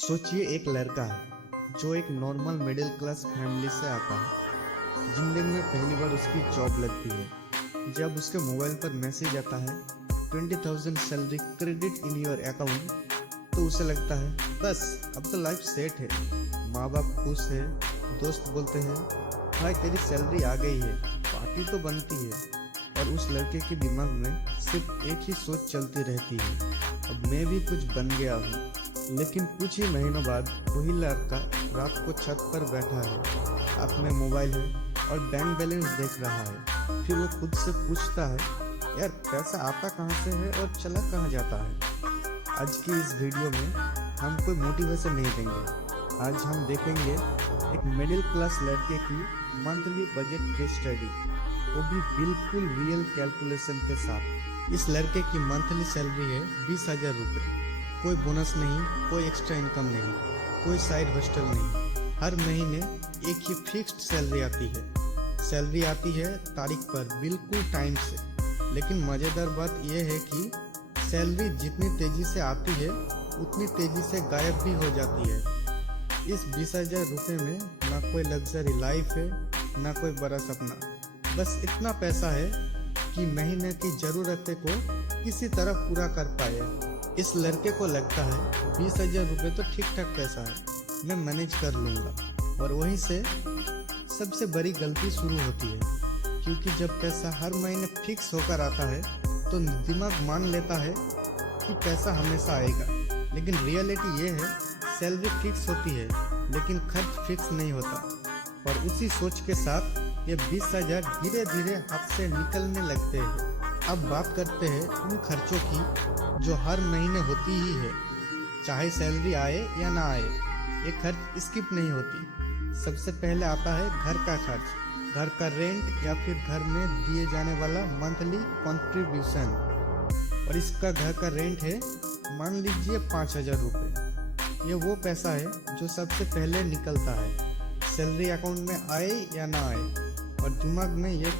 सोचिए एक लड़का है जो एक नॉर्मल मिडिल क्लास फैमिली से आता है। जिंदगी में पहली बार उसकी जॉब लगती है। जब उसके मोबाइल पर मैसेज आता है 20,000 salary credit in your account, तो उसे लगता है बस अब तो लाइफ सेट है। माँ बाप खुश है, दोस्त बोलते हैं भाई तेरी सैलरी आ गई है, पार्टी तो बनती है। और उस लड़के के दिमाग में सिर्फ एक ही सोच चलती रहती है, अब मैं भी कुछ बन गया हूँ। लेकिन कुछ ही महीनों बाद वही लड़का रात को छत पर बैठा है, हाथ में मोबाइल है और बैंक बैलेंस देख रहा है। फिर वो खुद से पूछता है यार पैसा आता कहाँ से है और चला कहाँ जाता है। आज की इस वीडियो में हम कोई मोटिवेशन नहीं देंगे। आज हम देखेंगे एक मिडिल क्लास लड़के की मंथली बजट केस स्टडी, वो भी बिल्कुल रियल कैलकुलेशन के साथ। इस लड़के की मंथली सैलरी है 20,000 रुपये। कोई बोनस नहीं, कोई एक्स्ट्रा इनकम नहीं, कोई साइड हॉस्टल नहीं। हर महीने एक ही फिक्स्ड सैलरी आती है। सैलरी आती है तारीख पर बिल्कुल टाइम से। लेकिन मज़ेदार बात यह है कि सैलरी जितनी तेज़ी से आती है उतनी तेज़ी से गायब भी हो जाती है। इस 20,000 रुपये में ना कोई लग्जरी लाइफ है, ना कोई बड़ा सपना। बस इतना पैसा है कि महीने की ज़रूरतें को किसी तरह पूरा कर पाए। इस लड़के को लगता है 20,000 रुपये तो ठीक ठाक पैसा है, मैं मैनेज कर लूँगा। और वहीं से सबसे बड़ी गलती शुरू होती है, क्योंकि जब पैसा हर महीने फिक्स होकर आता है तो दिमाग मान लेता है कि पैसा हमेशा आएगा। लेकिन रियलिटी ये है सैलरी फिक्स होती है लेकिन खर्च फिक्स नहीं होता। और उसी सोच के साथ ये 20,000 धीरे धीरे हाथ से निकलने लगते हैं। अब बात करते हैं उन खर्चों की जो हर महीने होती ही है, चाहे सैलरी आए या ना आए, ये खर्च स्किप नहीं होती। सबसे पहले आता है घर का खर्च, घर का रेंट या फिर घर में दिए जाने वाला मंथली कंट्रीब्यूशन। और इसका घर का रेंट है मान लीजिए 5,000 रुपये। ये वो पैसा है जो सबसे पहले निकलता है, सैलरी अकाउंट में आए या ना आए। और दिमाग में ये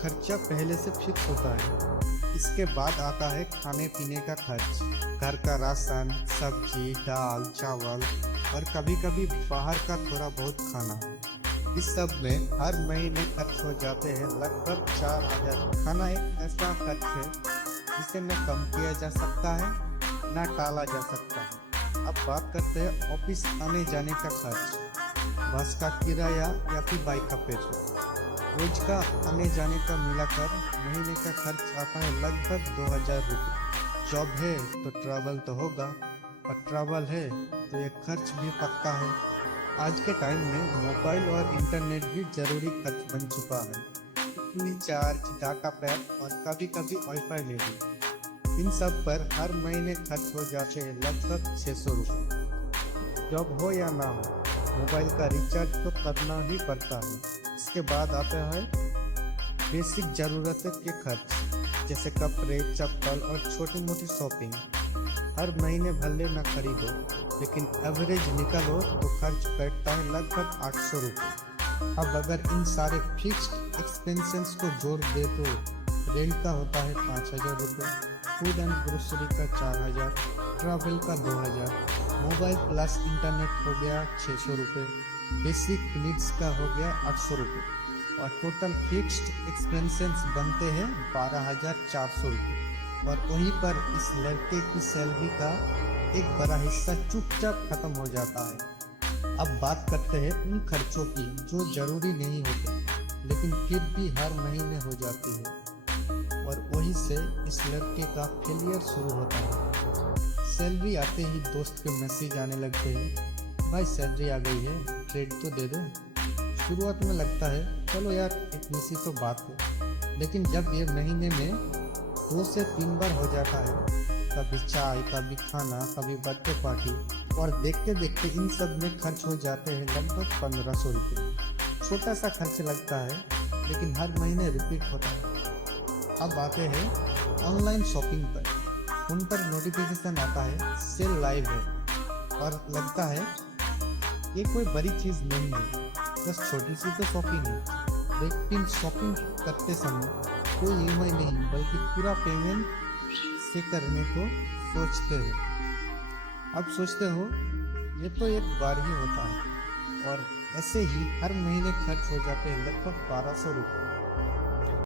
खर्चा पहले से फिक्स होता है। इसके बाद आता है खाने पीने का खर्च, घर का राशन, सब्जी, दाल, चावल और कभी कभी बाहर का थोड़ा बहुत खाना। इस सब में हर महीने खर्च हो जाते हैं लगभग 4,000। खाना एक ऐसा खर्च है जिसे न कम किया जा सकता है ना टाला जा सकता है। अब बात करते हैं ऑफिस आने जाने का खर्च, बस का किराया या फिर बाइक का पेट्रोल। रोज का आने जाने का मिलाकर महीने का खर्च आता है लगभग 2,000 रुपये। जॉब है तो ट्रैवल तो होगा, और ट्रैवल है तो ये खर्च भी पक्का है। आज के टाइम में मोबाइल और इंटरनेट भी जरूरी खर्च बन चुका है। रिचार्ज, डाटा पैक और कभी कभी वाईफाई ले ली। इन सब पर हर महीने खर्च हो जाते हैं लगभग 600 रुपये। जॉब हो या ना हो, मोबाइल का रिचार्ज तो करना ही पड़ता है। इसके बाद आता है बेसिक ज़रूरतें के खर्च, जैसे कपड़े, चप्पल और छोटी मोटी शॉपिंग। हर महीने भले ना खरीदो, लेकिन एवरेज निकालो तो खर्च बैठता है लगभग 800 रुपये। अब अगर इन सारे फिक्स्ड एक्सपेंसेस को जोड़ दे तो रेंट का होता है 5,000 रुपये, फूड एंड ग्रोसरी का 4,000, ट्रैवल का 2,000, मोबाइल प्लस इंटरनेट हो गया 600 रुपये, बेसिक नीड्स का हो गया 800 रुपये। और टोटल फिक्स्ड एक्सपेंसेस बनते हैं 12,400 रुपये। और वहीं पर इस लड़के की सैलरी का एक बड़ा हिस्सा चुपचाप खत्म हो जाता है। अब बात करते हैं उन खर्चों की जो जरूरी नहीं होते लेकिन फिर भी हर महीने हो जाती है। और वहीं से इस लड़के का फेलियर शुरू होता है। सैलरी आते ही दोस्त के मैसेज आने लगते हैं, भाई सैलरी आ गई है, ट्रेड तो दे दो। शुरुआत में लगता है चलो यार इतनी सी तो बात है, लेकिन जब ये महीने में 2 से 3 बार हो जाता है, कभी चाय, कभी खाना, कभी बर्थडे पार्टी, और देखते देखते इन सब में खर्च हो जाते हैं लगभग 1,500 रुपये। छोटा सा खर्च लगता है लेकिन हर महीने रिपीट होता है। अब आते हैं ऑनलाइन शॉपिंग पर। उन पर नोटिफिकेशन आता है सेल लाइव है, और लगता है ये कोई बड़ी चीज़ नहीं है, बस छोटी सी तो शॉपिंग है। लेकिन शॉपिंग करते समय कोई ईएमआई नहीं बल्कि पूरा पेमेंट से करने को सोचते हैं। अब सोचते हो ये तो एक बार ही होता है और ऐसे ही हर महीने खर्च हो जाते हैं लगभग 1200 रुपये।